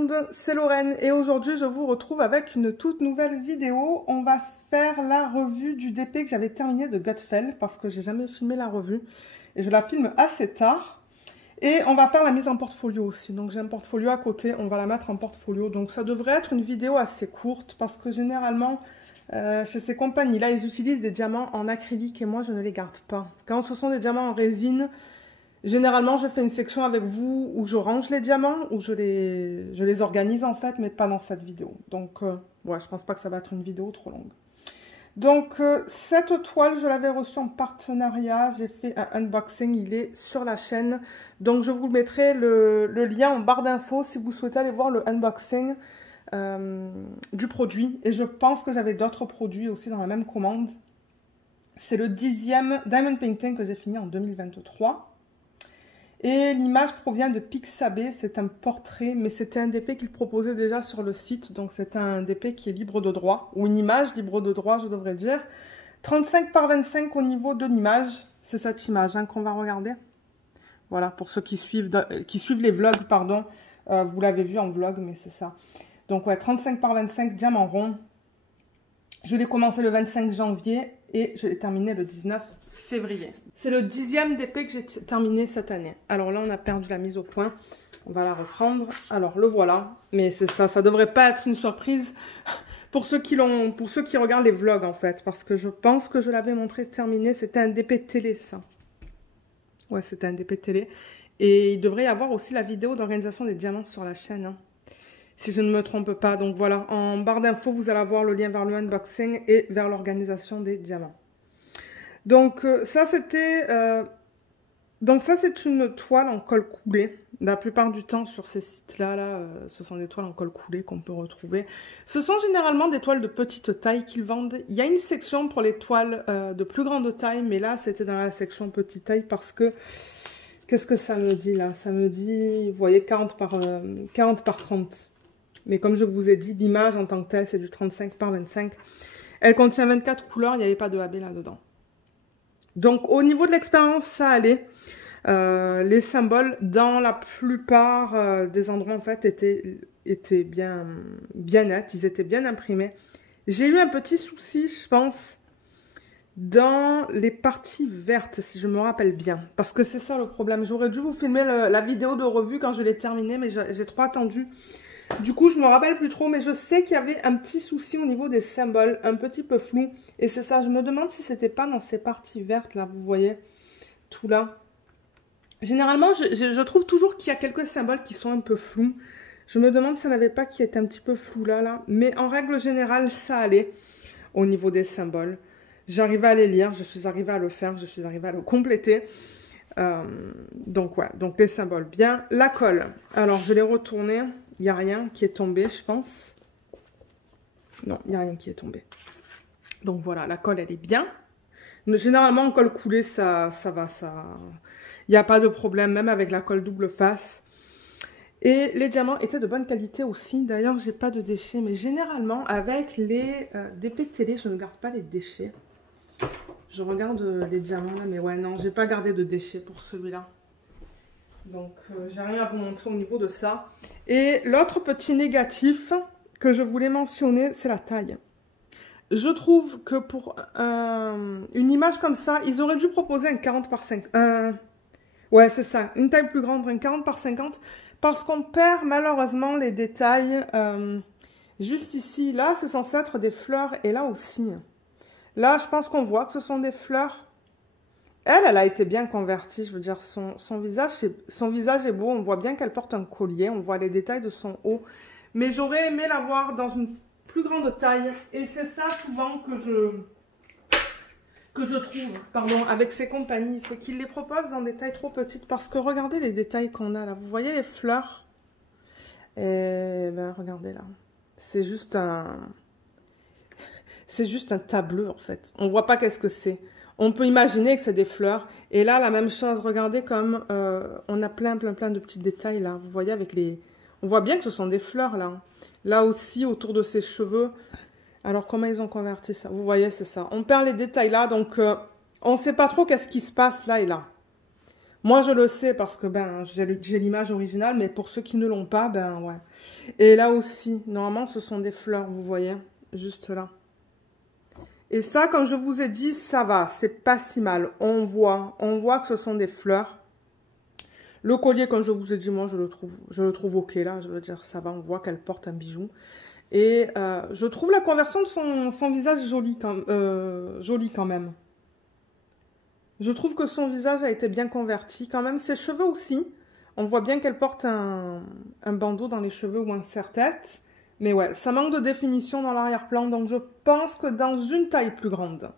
monde, c'est Lorraine et aujourd'hui je vous retrouve avec une toute nouvelle vidéo. On va faire la revue du DP que j'avais terminé de Gutfeld parce que j'ai jamais filmé la revue et je la filme assez tard. Et on va faire la mise en portfolio aussi, donc j'ai un portfolio à côté, on va la mettre en portfolio. Donc ça devrait être une vidéo assez courte parce que généralement chez ces compagnies-là ils utilisent des diamants en acrylique et moi je ne les garde pas. Quand ce sont des diamants en résine, généralement, je fais une section avec vous où je range les diamants, où je les organise en fait, mais pas dans cette vidéo. Donc, ouais, je pense pas que ça va être une vidéo trop longue. Donc, cette toile, je l'avais reçue en partenariat. J'ai fait un unboxing, il est sur la chaîne. Donc, je vous mettrai le lien en barre d'infos si vous souhaitez aller voir le unboxing du produit. Et je pense que j'avais d'autres produits aussi dans la même commande. C'est le 10e Diamond Painting que j'ai fini en 2023. Et l'image provient de Pixabay, c'est un portrait, mais c'était un DP qu'il proposait déjà sur le site, donc c'est un DP qui est libre de droit, ou une image libre de droit, je devrais dire. 35 par 25 au niveau de l'image, c'est cette image hein, qu'on va regarder. Voilà, pour ceux qui suivent les vlogs, pardon, vous l'avez vu en vlog, mais c'est ça. Donc ouais, 35 par 25, diamant rond. Je l'ai commencé le 25 janvier et je l'ai terminé le 19 février. C'est le 10e DP que j'ai terminé cette année. Alors là, on a perdu la mise au point. On va la reprendre. Alors, le voilà. Mais c'est ça, ça devrait pas être une surprise pour ceux qui regardent les vlogs, en fait. Parce que je pense que je l'avais montré terminé. C'était un DP télé, ça. Ouais, c'était un DP télé. Et il devrait y avoir aussi la vidéo d'organisation des diamants sur la chaîne, hein, si je ne me trompe pas. Donc voilà, en barre d'infos, vous allez avoir le lien vers le unboxing et vers l'organisation des diamants. Donc ça c'était c'est une toile en colle coulée. La plupart du temps sur ces sites-là, ce sont des toiles en colle coulée qu'on peut retrouver. Ce sont généralement des toiles de petite taille qu'ils vendent. Il y a une section pour les toiles de plus grande taille, mais là c'était dans la section petite taille parce que qu'est-ce que ça me dit là? Ça me dit, vous voyez, 40 par 30. Mais comme je vous ai dit, l'image en tant que telle, c'est du 35 par 25. Elle contient 24 couleurs, il n'y avait pas de AB là-dedans. Donc, au niveau de l'expérience, ça allait. Les symboles, dans la plupart des endroits, en fait, étaient bien nets. Ils étaient bien imprimés. J'ai eu un petit souci, je pense, dans les parties vertes, si je me rappelle bien. Parce que c'est ça le problème. J'aurais dû vous filmer la vidéo de revue quand je l'ai terminée, mais j'ai trop attendu. Du coup, je me rappelle plus trop, mais je sais qu'il y avait un petit souci au niveau des symboles, un petit peu flou. Et c'est ça, je me demande si c'était pas dans ces parties vertes, là, vous voyez, tout là. Généralement, je trouve toujours qu'il y a quelques symboles qui sont un peu flous. Je me demande s'il n'y en avait pas qui étaient un petit peu flous là. Mais en règle générale, ça allait au niveau des symboles. J'arrivais à les lire, je suis arrivée à le faire, je suis arrivée à le compléter. Donc, ouais, donc les symboles, bien. La colle, alors je l'ai retournée. Il n'y a rien qui est tombé, je pense. Non, il n'y a rien qui est tombé. Donc voilà, la colle, elle est bien. Généralement, en colle coulée, ça va. Il n'y a pas de problème, même avec la colle double face. Et les diamants étaient de bonne qualité aussi. D'ailleurs, j'ai pas de déchets. Mais généralement, avec les DP télé, je ne garde pas les déchets. Je regarde les diamants là, mais ouais, non, j'ai pas gardé de déchets pour celui-là. Donc, j'ai rien à vous montrer au niveau de ça. Et l'autre petit négatif que je voulais mentionner, c'est la taille. Je trouve que pour une image comme ça, ils auraient dû proposer un 40 par 50. Ouais, c'est ça, une taille plus grande, un 40 par 50. Parce qu'on perd malheureusement les détails. Juste ici, là, c'est censé être des fleurs. Et là aussi. Là, je pense qu'on voit que ce sont des fleurs. Elle a été bien convertie, je veux dire, son visage est beau, on voit bien qu'elle porte un collier, on voit les détails de son haut. Mais j'aurais aimé la voir dans une plus grande taille. Et c'est ça souvent que je trouve, pardon, avec ces compagnies, c'est qu'ils les proposent dans des tailles trop petites. Parce que regardez les détails qu'on a là, vous voyez les fleurs? Et ben regardez là, c'est juste un tas bleu en fait. On voit pas qu'est-ce que c'est. On peut imaginer que c'est des fleurs. Et là, la même chose. Regardez comme on a plein de petits détails là. Vous voyez avec les... On voit bien que ce sont des fleurs là. Là aussi, autour de ses cheveux. Alors, comment ils ont converti ça? Vous voyez, c'est ça. On perd les détails là. Donc, on ne sait pas trop qu'est-ce qui se passe là et là. Moi, je le sais parce que ben, j'ai l'image originale, mais pour ceux qui ne l'ont pas, ben ouais. Et là aussi, normalement, ce sont des fleurs, vous voyez, juste là. Et ça, comme je vous ai dit, ça va, c'est pas si mal. On voit que ce sont des fleurs. Le collier, comme je vous ai dit, moi, je le trouve ok là. Je veux dire, ça va, on voit qu'elle porte un bijou. Et je trouve la conversion de son visage jolie quand même. Je trouve que son visage a été bien converti quand même. Ses cheveux aussi. On voit bien qu'elle porte un bandeau dans les cheveux ou un serre-tête. Mais ouais, ça manque de définition dans l'arrière-plan. Donc je pense que dans une taille plus grande,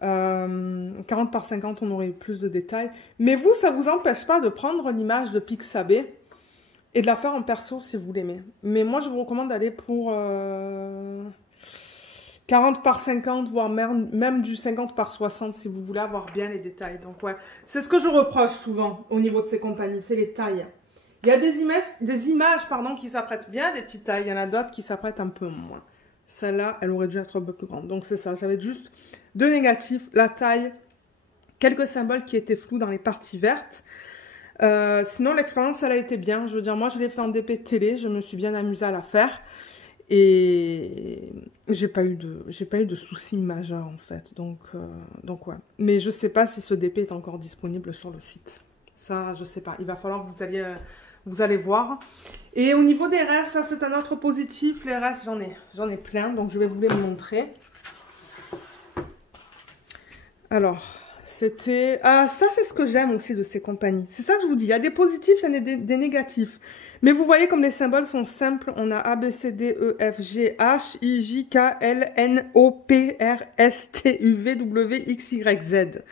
40 par 50, on aurait eu plus de détails. Mais vous, ça ne vous empêche pas de prendre l'image de Pixabay et de la faire en perso si vous l'aimez. Mais moi, je vous recommande d'aller pour 40 par 50, voire même du 50 par 60 si vous voulez avoir bien les détails. Donc ouais, c'est ce que je reproche souvent au niveau de ces compagnies, c'est les tailles. Il y a des images pardon, qui s'apprêtent bien à des petites tailles, il y en a d'autres qui s'apprêtent un peu moins. Celle-là, elle aurait dû être un peu plus grande. Donc c'est ça, j'avais juste deux négatifs, la taille, quelques symboles qui étaient flous dans les parties vertes. Sinon, l'expérience, elle a été bien. Je veux dire, moi, je l'ai fait en DP télé, je me suis bien amusée à la faire. Et j'ai pas eu de soucis majeurs, en fait. Donc ouais. Mais je sais pas si ce DP est encore disponible sur le site. Ça, je sais pas. Il va falloir que vous allez voir. Et au niveau des restes, ça c'est un autre positif. Les restes, j'en ai plein, donc je vais vous les montrer. Alors, c'était... Ah, ça c'est ce que j'aime aussi de ces compagnies. C'est ça que je vous dis, il y a des positifs, il y en a des négatifs. Mais vous voyez comme les symboles sont simples. On a A, B, C, D, E, F, G, H, I, J, K, L, N, O, P, R, S, T, U, V, W, X, Y, Z.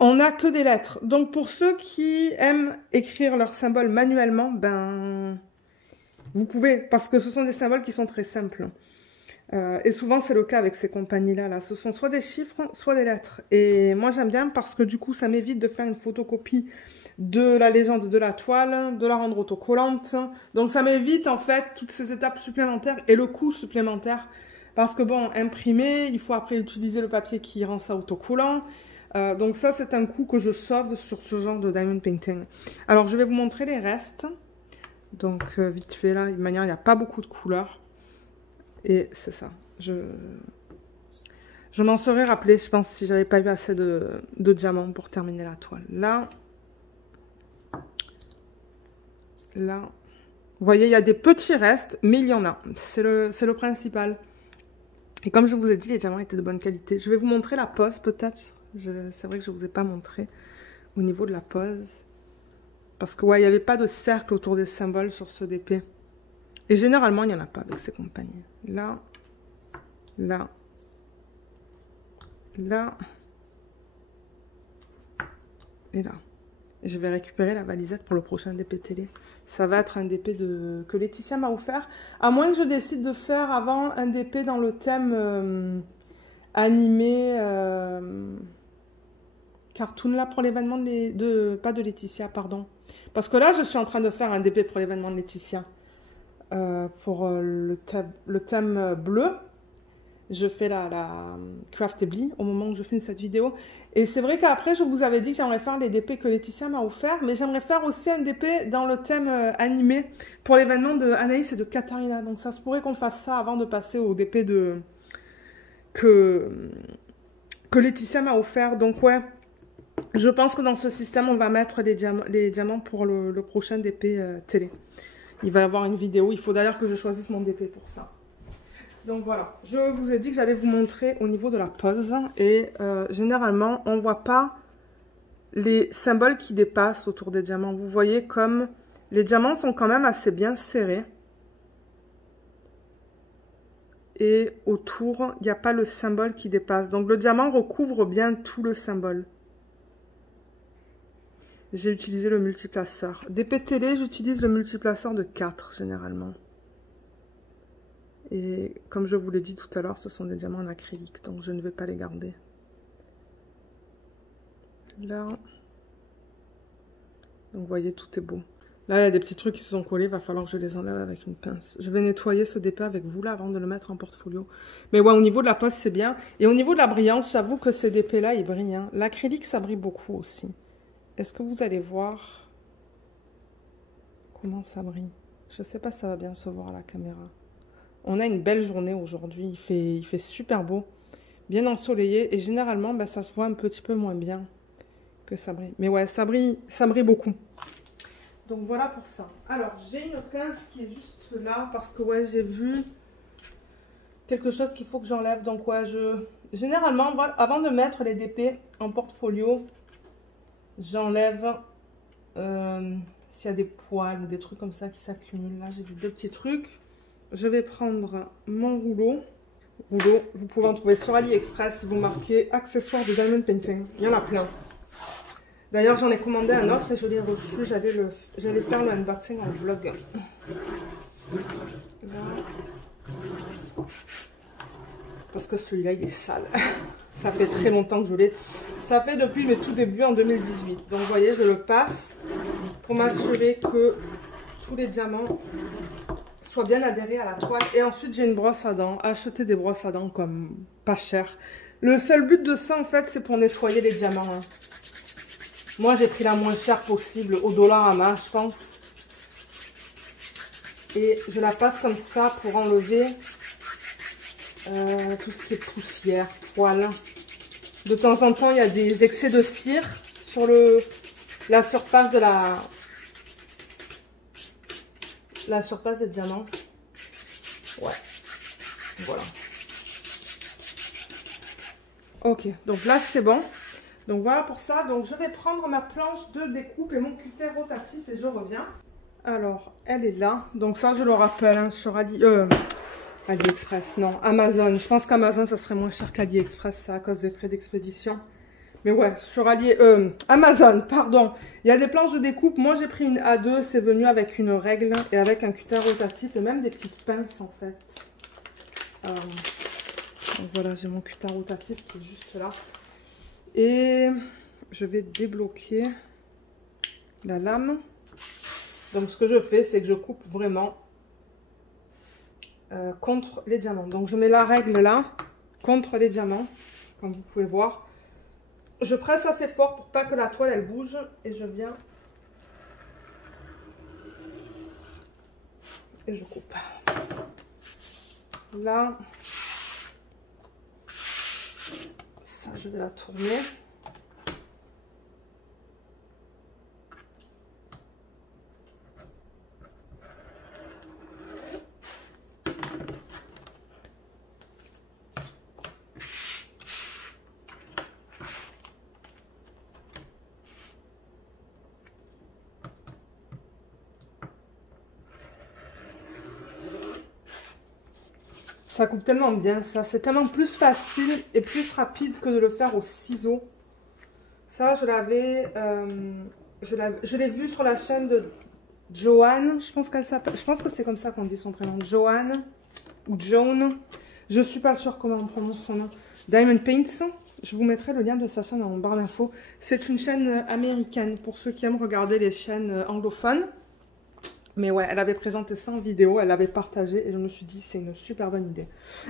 On n'a que des lettres. Donc pour ceux qui aiment écrire leurs symboles manuellement, ben vous pouvez, parce que ce sont des symboles qui sont très simples. Et souvent c'est le cas avec ces compagnies-là. Là. Ce sont soit des chiffres, soit des lettres. Et moi j'aime bien parce que du coup ça m'évite de faire une photocopie de la légende de la toile, de la rendre autocollante. Donc ça m'évite en fait toutes ces étapes supplémentaires et le coût supplémentaire. Parce que bon, imprimer, il faut après utiliser le papier qui rend ça autocollant. Donc ça, c'est un coût que je sauve sur ce genre de diamond painting. Alors, je vais vous montrer les restes. Donc, vite fait, là, de manière, il n'y a pas beaucoup de couleurs. Et c'est ça. Je m'en serais rappelé, je pense, si j'avais pas eu assez de diamants pour terminer la toile. Là. Là. Vous voyez, il y a des petits restes, mais il y en a. C'est le principal. Et comme je vous ai dit, les diamants étaient de bonne qualité. Je vais vous montrer la pose, peut-être. C'est vrai que je ne vous ai pas montré au niveau de la pose. Parce que ouais, il n'y avait pas de cercle autour des symboles sur ce DP. Et généralement, il n'y en a pas avec ces compagnies. Là, là, là, et là. Et je vais récupérer la valisette pour le prochain DP télé. Ça va être un DP que Laetitia m'a offert. À moins que je décide de faire avant un DP dans le thème animé... cartoon là pour l'événement pas de Laetitia, pardon. Parce que là, je suis en train de faire un DP pour l'événement de Laetitia. Pour le thème bleu. Je fais la Craftably au moment où je filme cette vidéo. Et c'est vrai qu'après, je vous avais dit que j'aimerais faire les DP que Laetitia m'a offert. Mais j'aimerais faire aussi un DP dans le thème animé pour l'événement de Anaïs et de Katharina. Donc ça se pourrait qu'on fasse ça avant de passer au DP que Laetitia m'a offert. Donc ouais. Je pense que dans ce système, on va mettre les diamants pour le prochain DP télé. Il va y avoir une vidéo. Il faut d'ailleurs que je choisisse mon DP pour ça. Donc voilà. Je vous ai dit que j'allais vous montrer au niveau de la pose. Et généralement, on ne voit pas les symboles qui dépassent autour des diamants. Vous voyez comme les diamants sont quand même assez bien serrés. Et autour, il n'y a pas le symbole qui dépasse. Donc le diamant recouvre bien tout le symbole. J'ai utilisé le multiplaceur. DP télé, j'utilise le multiplaceur de 4 généralement. Et comme je vous l'ai dit tout à l'heure, ce sont des diamants en acrylique, donc je ne vais pas les garder. Là. Donc vous voyez, tout est beau. Là, il y a des petits trucs qui se sont collés, il va falloir que je les enlève avec une pince. Je vais nettoyer ce DP avec vous là avant de le mettre en portfolio. Mais ouais, au niveau de la pose, c'est bien. Et au niveau de la brillance, j'avoue que ces DP là, ils brillent. Hein. L'acrylique, ça brille beaucoup aussi. Est-ce que vous allez voir comment ça brille? Je ne sais pas si ça va bien se voir à la caméra. On a une belle journée aujourd'hui, il fait super beau, bien ensoleillé et généralement bah, ça se voit un petit peu moins bien que ça brille. Mais ouais, ça brille beaucoup. Donc voilà pour ça. Alors j'ai une pince qui est juste là parce que ouais, j'ai vu quelque chose qu'il faut que j'enlève. Donc ouais, généralement avant de mettre les DP en portfolio, j'enlève s'il y a des poils ou des trucs comme ça qui s'accumulent. Là j'ai vu deux petits trucs. Je vais prendre mon rouleau. Vous pouvez en trouver sur AliExpress si vous marquez accessoires de diamond painting. Il y en a plein. D'ailleurs, j'en ai commandé un autre et je l'ai reçu. J'allais faire le unboxing en vlog. Là. Parce que celui-là, il est sale. Ça fait très longtemps que je l'ai. Ça fait depuis mes tout débuts en 2018. Donc, vous voyez, je le passe pour m'assurer que tous les diamants soit bien adhéré à la toile. Et ensuite, j'ai une brosse à dents. Acheter des brosses à dents comme pas cher. Le seul but de ça, en fait, c'est pour nettoyer les diamants. Hein. Moi, j'ai pris la moins chère possible, au dollar à main, je pense. Et je la passe comme ça pour enlever tout ce qui est poussière, poils. De temps en temps, il y a des excès de cire sur la surface de la surface des diamants. Ouais, voilà. Ok, donc là c'est bon. Donc voilà pour ça. Donc je vais prendre ma planche de découpe et mon cutter rotatif et je reviens. Alors, elle est là. Donc ça, je le rappelle, hein, sur AliExpress, non, Amazon. Je pense qu'Amazon, ça serait moins cher qu'AliExpress, ça, à cause des frais d'expédition. Mais ouais, sur Amazon, pardon. Il y a des planches de découpe. Moi, j'ai pris une A2. C'est venu avec une règle et avec un cutter rotatif et même des petites pinces, en fait. Donc voilà, j'ai mon cutter rotatif qui est juste là. Et je vais débloquer la lame. Donc, ce que je fais, c'est que je coupe vraiment contre les diamants. Donc, je mets la règle là, contre les diamants, comme vous pouvez voir. Je presse assez fort pour pas que la toile elle bouge et je viens et je coupe. Là, ça je vais la tourner. Ça coupe tellement bien, ça. C'est tellement plus facile et plus rapide que de le faire au ciseau. Ça, je l'ai vu sur la chaîne de Joanne. Je pense qu'elle s'appelle. Je pense que c'est comme ça qu'on dit son prénom. Joanne ou Joan. Je suis pas sûre comment on prononce son nom. Diamond Paints. Je vous mettrai le lien de sa chaîne en barre d'infos. C'est une chaîne américaine pour ceux qui aiment regarder les chaînes anglophones. Mais ouais, elle avait présenté ça en vidéo, elle l'avait partagé et je me suis dit c'est une super bonne idée.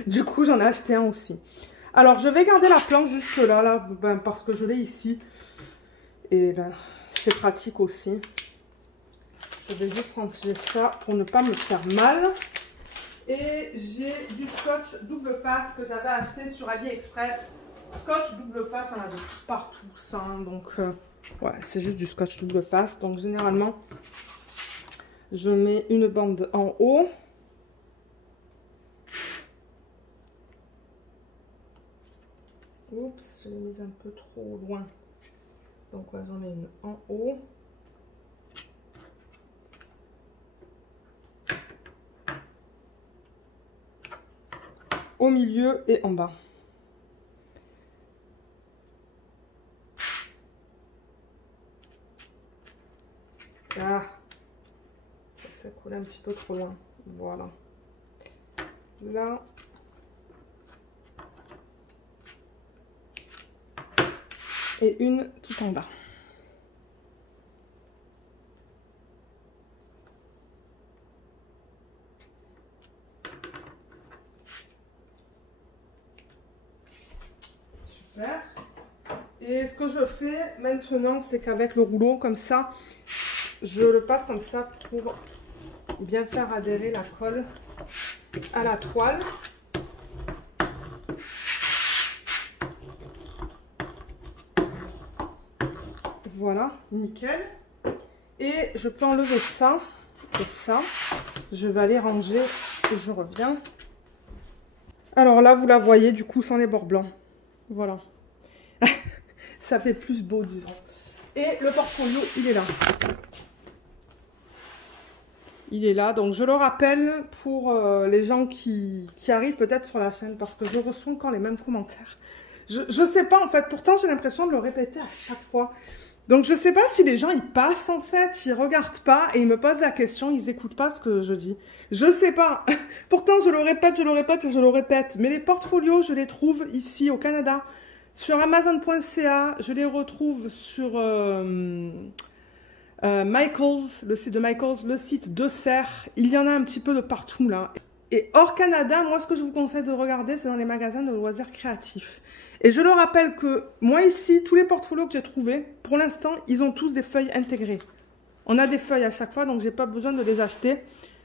Du coup, j'en ai acheté un aussi. Alors, je vais garder la planche jusque là, ben, parce que je l'ai ici. Et ben, c'est pratique aussi. Je vais juste ranger ça pour ne pas me faire mal. Et j'ai du scotch double face que j'avais acheté sur AliExpress. Scotch double face, on a de partout ça. Hein, donc, ouais, c'est juste du scotch double face. Donc, généralement... je mets une bande en haut. Oups, je l'ai mise un peu trop loin. Donc ouais, j'en mets une en haut. Au milieu et en bas. Ah, ça coule un petit peu trop loin. Voilà. Là. Et une tout en bas. Super. Et ce que je fais maintenant, c'est qu'avec le rouleau, comme ça, je le passe comme ça pour bien faire adhérer la colle à la toile. Voilà, nickel. Et je peux enlever ça et ça. Je vais aller ranger et je reviens. Alors là, vous la voyez, du coup, sans les bords blancs. Voilà. Ça fait plus beau, disons. Et le portfolio, il est là. Il est là. Donc, je le rappelle pour les gens qui arrivent peut-être sur la chaîne, parce que je reçois encore les mêmes commentaires. Je sais pas, en fait. Pourtant, j'ai l'impression de le répéter à chaque fois. Donc, je sais pas si les gens, ils passent, en fait. Ils regardent pas et ils me posent la question. Ils écoutent pas ce que je dis. Je sais pas. Pourtant, je le répète et je le répète. Mais les portfolios, je les trouve ici, au Canada. Sur Amazon.ca, je les retrouve sur Michaels, le site de Michaels, le site de Serre. Il y en a un petit peu de partout là. Et hors Canada, moi ce que je vous conseille de regarder, c'est dans les magasins de loisirs créatifs. Et je le rappelle que moi ici, tous les portfolios que j'ai trouvés, pour l'instant, ils ont tous des feuilles intégrées. On a des feuilles à chaque fois, donc j'ai pas besoin de les acheter.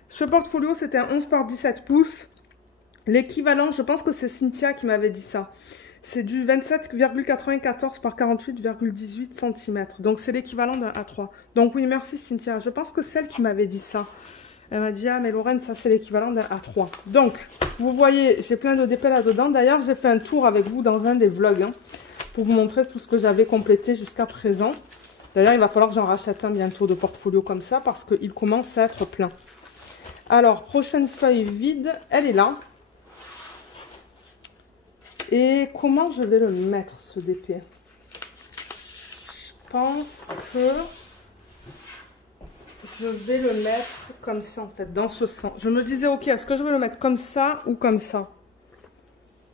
Ce portfolio, c'était un 11 par 17 pouces. L'équivalent, je pense que c'est Cynthia qui m'avait dit ça. C'est du 27,94 par 48,18 cm. Donc, c'est l'équivalent d'un A3. Donc, oui, merci Cynthia. Je pense que c'est elle qui m'avait dit ça. Elle m'a dit, ah, mais Lorraine, ça, c'est l'équivalent d'un A3. Donc, vous voyez, j'ai plein de DP là-dedans. D'ailleurs, j'ai fait un tour avec vous dans un des vlogs hein, pour vous montrer tout ce que j'avais complété jusqu'à présent. D'ailleurs, il va falloir que j'en rachète un bientôt de portfolio comme ça parce qu'il commence à être plein. Alors, prochaine feuille vide, elle est là. Et comment je vais le mettre, ce DP? Je pense que je vais le mettre comme ça, en fait, dans ce sens. Je me disais, ok, est-ce que je vais le mettre comme ça ou comme ça?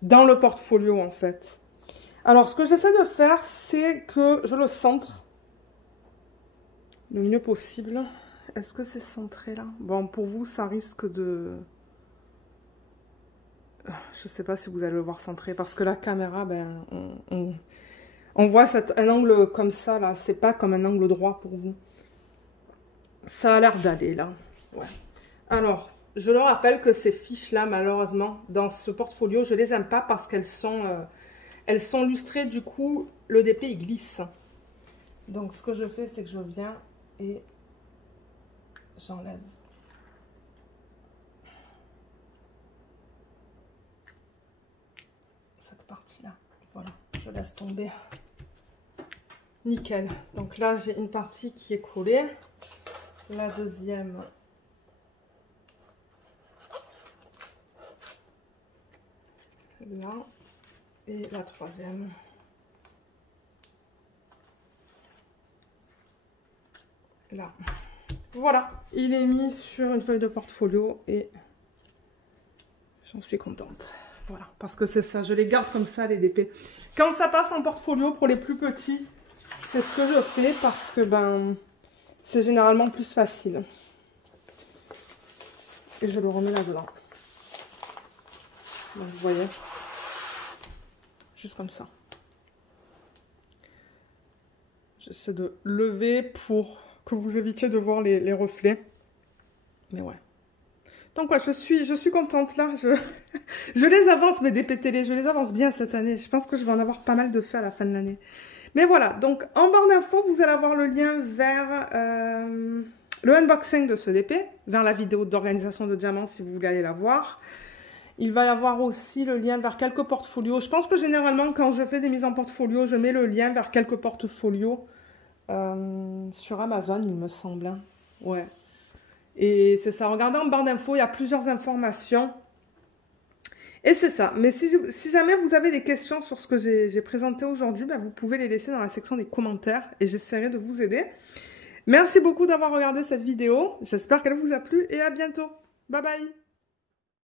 Dans le portfolio, en fait. Alors, ce que j'essaie de faire, c'est que je le centre le mieux possible. Est-ce que c'est centré, là? Bon, pour vous, ça risque de... Je ne sais pas si vous allez le voir centré parce que la caméra, ben, on voit un angle comme ça, là. C'est pas comme un angle droit pour vous. Ça a l'air d'aller, là. Ouais. Alors, je le rappelle que ces fiches-là, malheureusement, dans ce portfolio, je les aime pas parce qu'elles sont lustrées. Du coup, le DP, il glisse. Donc, ce que je fais, c'est que je viens et j'enlève. Partie là, voilà, je laisse tomber. Nickel. Donc là, j'ai une partie qui est collée. La deuxième. Là. Et la troisième. Là. Voilà. Il est mis sur une feuille de portfolio et j'en suis contente. Voilà, parce que c'est ça, je les garde comme ça, les DP. Quand ça passe en portfolio pour les plus petits, c'est ce que je fais parce que ben c'est généralement plus facile. Et je le remets là-dedans. Donc vous voyez, juste comme ça. J'essaie de lever pour que vous évitiez de voir les reflets. Mais ouais. Donc ouais, je suis contente là, je les avance mes DP télé, je les avance bien cette année. Je pense que je vais en avoir pas mal de faits à la fin de l'année. Mais voilà, donc en barre d'infos, vous allez avoir le lien vers le unboxing de ce DP, vers la vidéo d'organisation de diamants si vous voulez aller la voir. Il va y avoir aussi le lien vers quelques portfolios. Je pense que généralement quand je fais des mises en portfolio, je mets le lien vers quelques portfolios sur Amazon, il me semble. Hein. Ouais. Et c'est ça, regardez en barre d'infos, il y a plusieurs informations. Et c'est ça. Mais si jamais vous avez des questions sur ce que j'ai présenté aujourd'hui, ben vous pouvez les laisser dans la section des commentaires et j'essaierai de vous aider. Merci beaucoup d'avoir regardé cette vidéo. J'espère qu'elle vous a plu et à bientôt. Bye bye.